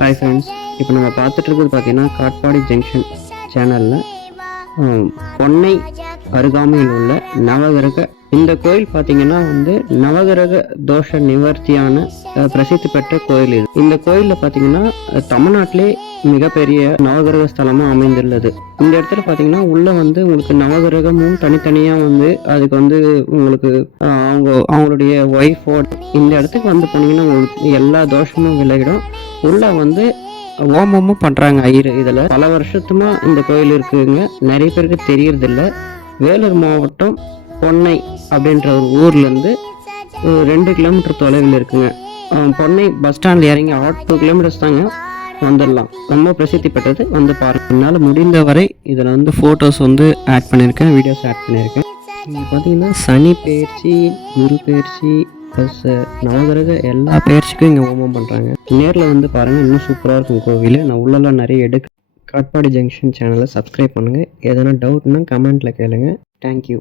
Hi friends இப்போ நம்ம பார்த்துட்டு இருக்கிறது பார்த்தீங்கன்னா காட்பாடி ஜங்ஷன் சேனலில் பொன்னை அருகாமையில் உள்ள நவகிரக இந்த கோயில் பார்த்தீங்கன்னா வந்து நவகிரக தோஷ நிவர்த்தியான பிரசித்தி பெற்ற கோயில் இது. இந்த கோயிலில் பார்த்தீங்கன்னா தமிழ்நாட்டிலே மிகப்பெரிய நவகிரக ஸ்தலமாக அமைந்துள்ளது. இந்த இடத்துல பார்த்தீங்கன்னா உள்ள வந்து உங்களுக்கு நவகிரகமும் தனித்தனியாக வந்து அதுக்கு வந்து உங்களுக்கு அவங்க அவங்களுடைய ஒய்ஃபோட இந்த இடத்துக்கு வந்து போனீங்கன்னா உங்களுக்கு எல்லா தோஷமும் விலகிடும். உள்ள வந்து ஹோமமும் பண்ணுறாங்க ஐயர் இதில். பல வருஷத்துமா இந்த கோயில் இருக்குங்க. நிறைய பேருக்கு தெரியறதில்ல. வேலூர் மாவட்டம் பொன்னை அப்படின்ற ஒரு ஊர்லேருந்து ரெண்டு கிலோமீட்டர் தொலைவில் இருக்குங்க. பொன்னை பஸ் ஸ்டாண்டில் இறங்கி ஆட் டூ கிலோமீட்டர்ஸ் தாங்க வந்துடலாம். ரொம்ப பிரசித்தி பெற்றது வந்து பாருங்க. என்னால் முடிந்த வரை இதில் வந்து ஃபோட்டோஸ் வந்து ஆட் பண்ணியிருக்கேன் வீடியோஸ் ஆட் பண்ணியிருக்கேன். இங்கே பார்த்தீங்கன்னா சனி பயிற்சி குரு பயிற்சி ப்ளஸ் நவகிரக எல்லா பயிற்சிக்கும் இங்கே ஹோமம் பண்ணுறாங்க நேரில் வந்து பாருங்கள் இன்னும் சூப்பராக இருக்கும் கோவில். நான் உள்ளெல்லாம் நிறைய எடுக்க காட்பாடி ஜங்ஷன் சேனலை சப்ஸ்கிரைப் பண்ணுங்கள் எதனா டவுட்னா கமெண்ட்டில் கேளுங்க. தேங்க்யூ